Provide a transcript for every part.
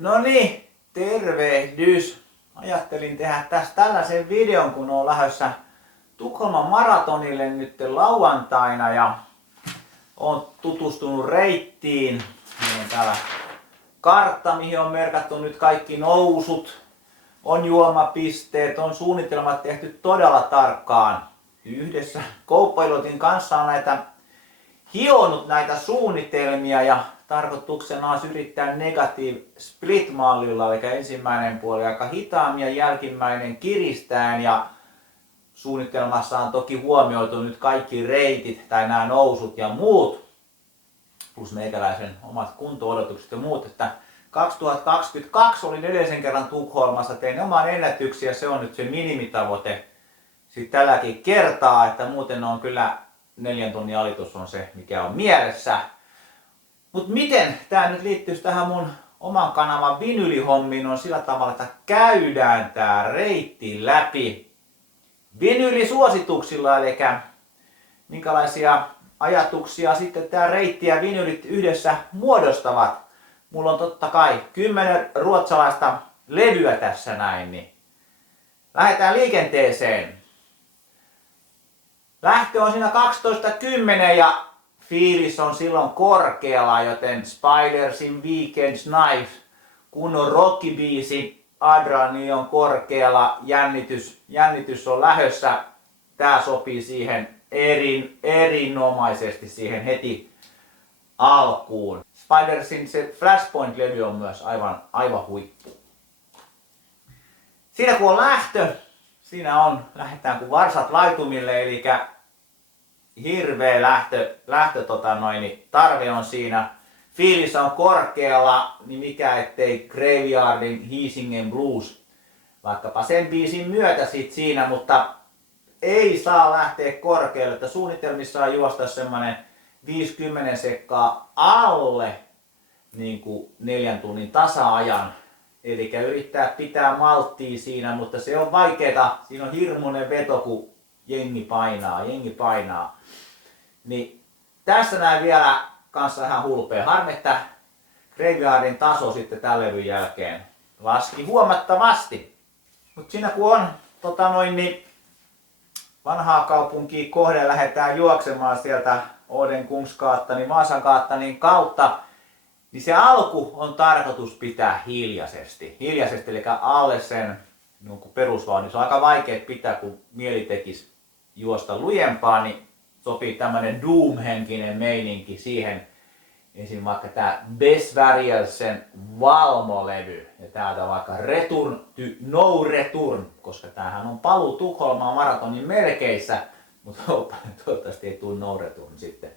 No niin, tervehdys. Ajattelin tehdä tästä tällaisen videon, kun olen lähdössä Tukholman maratonille nyt lauantaina ja olen tutustunut reittiin. Meillä on täällä kartta, mihin on merkattu nyt kaikki nousut. On juomapisteet, on suunnitelmat tehty todella tarkkaan yhdessä. Co-pilotin kanssa on hionut näitä suunnitelmia ja tarkoituksena on yrittää negative split-mallilla, eli ensimmäinen puoli aika hitaammin ja jälkimmäinen kiristäen. Ja suunnitelmassa on toki huomioitu nyt kaikki reitit tai nämä nousut ja muut, plus meikäläisen omat kunto-odotukset ja muut. Että 2022 olin edellisen kerran Tukholmassa, tein oman ennätyksen ja se on nyt se minimitavoite sitten tälläkin kertaa, että muuten on kyllä 4 tunnin alitus on se, mikä on mielessä. Mutta miten tämä nyt liittyisi tähän mun oman kanavan vinylihommiin on sillä tavalla, että käydään tämä reitti läpi vinylisuosituksilla, eli minkälaisia ajatuksia sitten tämä reitti ja vinylit yhdessä muodostavat. Mulla on totta kai 10 ruotsalaista levyä tässä näin, niin lähdetään liikenteeseen. Lähtö on siinä 12.10 ja fiilis on silloin korkealla, joten Spidersin Weekend's Knife, kunnon rockibiisi, adrenaliini on korkealla, jännitys on lähössä. Tää sopii siihen erinomaisesti siihen heti alkuun. Spidersin se Flashpoint-levy on myös aivan huippu. Siinä kun on lähtö, lähdetään kuin varsat laitumille, eli hirveä lähtö tarve on siinä. Fiilis on korkealla, niin mikä ettei Graveyardin Hisingen Blues, vaikkapa sen biisin myötä siinä, mutta ei saa lähteä korkealle, että suunnitelmissa on juosta semmonen 50 sekkaa alle niin kuin 4 tunnin tasa-ajan. Eli yrittää pitää malttia siinä, mutta se on vaikeeta. Siinä on hirmuinen veto, kun jengi painaa. Niin tässä näin vielä kanssa ihan hulpea. Harmi, että Graveyardin taso sitten tämän levyn jälkeen laski huomattavasti. Mutta siinä kun on niin vanhaa kaupunkia kohden lähdetään juoksemaan sieltä Odenkungsgatan, Vaasankaattanin kautta, niin se alku on tarkoitus pitää hiljaisesti, eli alle sen perusvauhdin. Se on aika vaikea pitää, kun mieli tekisi juosta lujempaa, niin sopii tämmönen Doom-henkinen meininki siihen. Ensin vaikka tää Besvärjelsen Valmo-levy, ja täältä vaikka Return to No Return, koska tämähän on paluu Tukholmaan maratonin merkeissä, mutta toivottavasti ei tule No Return sitten.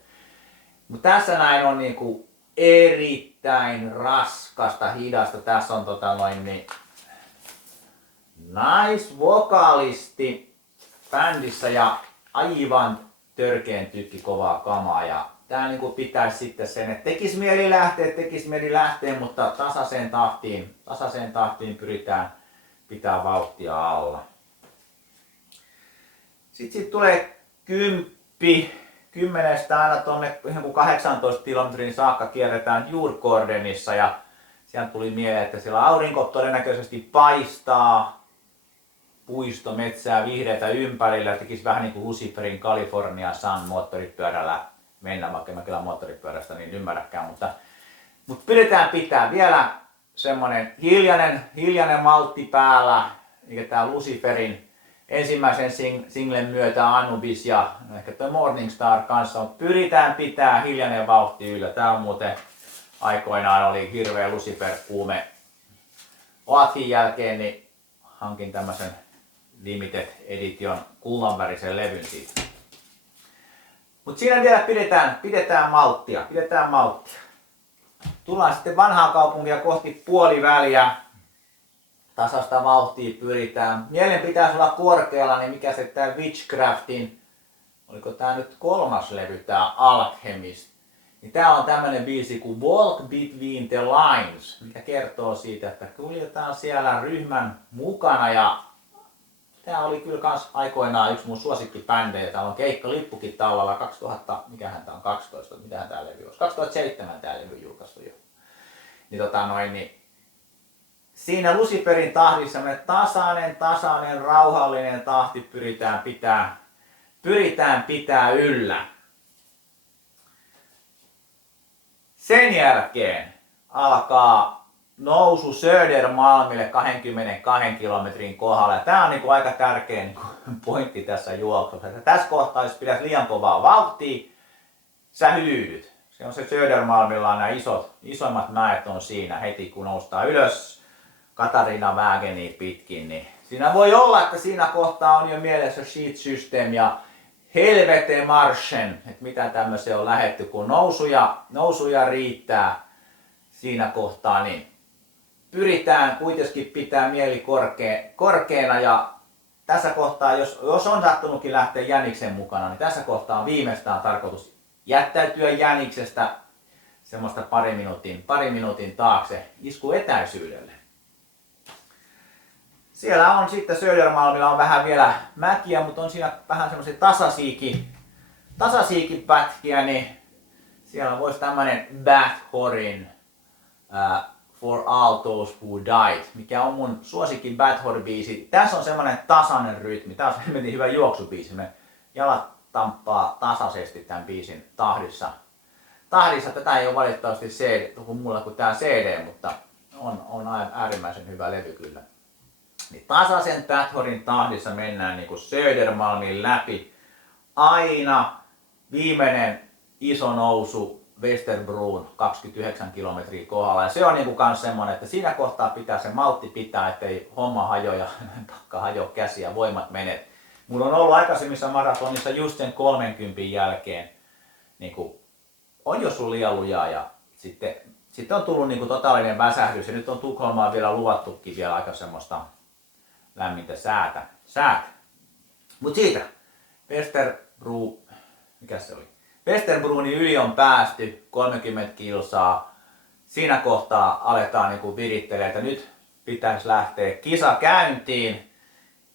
Mutta tässä näin on niinku erittäin raskasta, hidasta. Tässä on naisvokalisti bändissä ja aivan törkeen kovaa kamaa. Ja tää niinku pitäisi sitten sen, että tekis mieli lähteä, mutta tasaiseen tahtiin pyritään pitää vauhtia alla. Sitten tulee 10 aina tonne 18 kilometrin saakka kierretään Djurgårdenissa ja sieltä tuli mieleen, että siellä aurinko todennäköisesti paistaa, puisto, metsää, vihreitä ympärillä, tekisi vähän niin kuin Luciferin California Sun moottoripyörällä mennä, vaikka mä kyllä moottoripyörästä niin ymmärräkään, mutta pyritään pitää vielä semmonen hiljainen maltti päällä, eli tää Luciferin ensimmäisen singlen myötä Anubis ja ehkä toi Morningstar kanssa on, pyritään pitää hiljainen vauhti yllä. Tää on muuten aikoinaan oli hirveä Lucifer-kuume. Oathin jälkeen niin hankin tämmösen Limited Edition kullanvärisen levyn siitä. Mut siinä vielä pidetään malttia. Tullaan sitten vanhaa kaupunkia kohti puoliväliä. Tasasta vauhtia pyritään. Mielen pitäisi olla korkealla, niin mikä se tää Witchcraftin, oliko tää nyt 3. levy, tää Alchemist. Niin tää on tämmönen biisi kuin Walk Between the Lines, mikä kertoo siitä, että kuljetaan siellä ryhmän mukana. Ja tää oli kyllä kans aikoinaan yksi mun suosikkibändejä. Täällä on keikkalippukin tallella 2000, mikähän tää on 12, mitähän tää levy olisi. 2007 tää levy julkaistu jo. Niin siinä Luciferin tahdissa tasainen, rauhallinen tahti pyritään pitää yllä. Sen jälkeen alkaa nousu Södermalmille 22 kilometrin kohdalla. Tämä on niin kuin aika tärkeä niin kuin pointti tässä juoksussa. Tässä kohtaa, jos pidät liian kovaa vauhtia, sä hyydyt. Se on se Södermalmilla, nämä isoimmat mäet on siinä heti kun noustaan ylös Katarina Vägeniä pitkin. Niin siinä voi olla, että siinä kohtaa on jo mielessä Sheet System ja Helvete Marschen, että mitä tämmöisiä on lähetty, kun nousuja riittää siinä kohtaa, niin pyritään kuitenkin pitää mieli korkeana ja tässä kohtaa, jos on sattunutkin lähteä jäniksen mukana, niin tässä kohtaa on viimeistään tarkoitus jättäytyä jäniksestä semmoista pari minuutin taakse iskuetäisyydelle. Siellä on sitten Södermalmilla on vähän vielä mäkiä, mutta on siinä vähän semmoisia tasaisiakin pätkiä, niin siellä voisi tämmönen Bathorin For All Those Who Died, mikä on mun suosikin Bathor-biisi. Tässä on semmoinen tasainen rytmi, tää on semmoinen hyvä juoksubiisi. Me jalat tamppaa tasaisesti tämän biisin tahdissa. Tätä ei ole valitettavasti mulla kuin tää CD, mutta on äärimmäisen hyvä levy kyllä. Niin tasaisen Bathorin tahdissa mennään niin kuin Södermalmin läpi. Aina viimeinen iso nousu Westerbron 29 kilometriä kohdalla. Ja se on niinku kans semmonen, että siinä kohtaa pitää se maltti pitää, ettei homma hajo ja takka hajo käsi ja voimat menet. Mulla on ollut aikaisemmissa maratonissa just sen 30 jälkeen niinku, on jo sun liian lujaa ja sitten on tullut niinku totaalinen väsähdys ja nyt on Tukholmaan vielä luvattukin vielä aika lämmintä säätä. Mut siitä Westerbrunin yli on päästy 30 kilsaa. Siinä kohtaa aletaan niinku virittelee, että nyt pitäisi lähteä kisa käyntiin.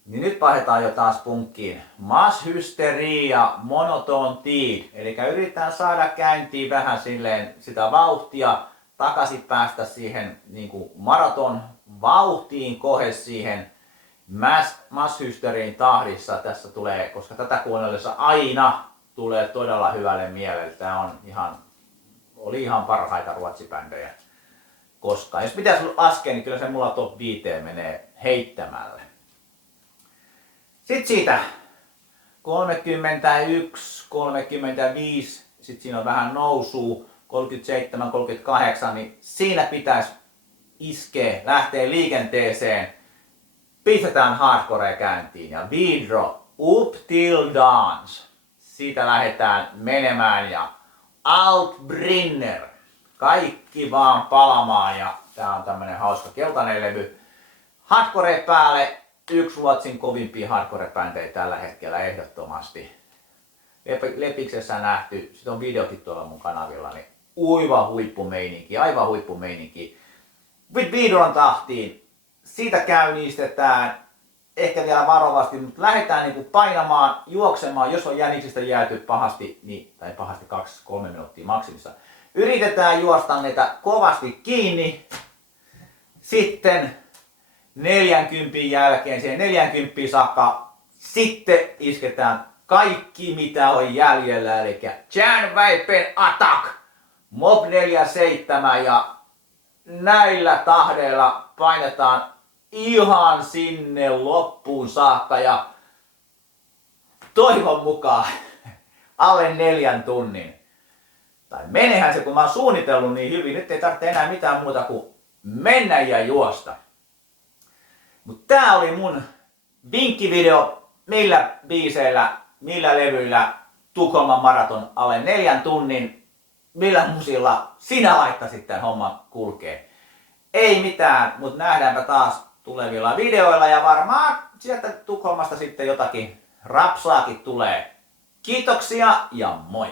Niin nyt vaihdetaan jo taas punkkiin. Masshysteria, monoton tid. Eli yritetään saada käyntiin vähän silleen sitä vauhtia, takaisin päästä siihen niinku maraton vauhtiin, kohe siihen masshysterin tahdissa. Tässä tulee, koska tätä kuunnellessa aina tulee todella hyvälle mielelle. Tämä oli ihan parhaita ruotsibändejä koskaan. Jos pitäisi laskea, niin kyllä se mulla top 5 menee heittämällä. Sitten siitä 31, 35, sitten siinä on vähän nousua, 37, 38, niin siinä pitäisi iskeä, lähteä liikenteeseen. Pistetään hardcore käyntiin ja Vidro, Up Till Dance. Siitä lähdetään menemään ja Altbrinner. Kaikki vaan palamaan ja tää on tämmönen hauska keltainen levy. Hardcore päälle, yksi Ruotsin kovimpia hardcore-bändejä tällä hetkellä ehdottomasti. Lepiksessä nähty, sit on videokin tuolla mun kanavilla, niin aivan huippumeininki. Vidron tahtiin, siitä käynnistetään. Ehkä vielä varovasti, mutta lähdetään niinku painamaan, juoksemaan, jos on jäniksistä jääty pahasti, tai pahasti 2-3 minuuttia maksimissa. Yritetään juosta niitä kovasti kiinni. Sitten 40 jälkeen, siihen 40 saakka, sitten isketään kaikki mitä on jäljellä, eli Jan Weipen Attack, Mob 47 ja näillä tahdeilla painetaan ihan sinne loppuun saakka ja toivon mukaan alle 4 tunnin. Tai menehän se, kun mä oon suunnitellut niin hyvin, nyt ei tarvitse enää mitään muuta kuin mennä ja juosta. Mut tää oli mun vinkkivideo, millä biiseillä, millä levyillä Tukholman maraton alle 4 tunnin, millä musilla sinä laittaisit tän homman kulkee. Ei mitään, mutta nähdäänpä taas tulevilla videoilla ja varmaan sieltä Tukholmasta sitten jotakin rapsaakin tulee. Kiitoksia ja moi!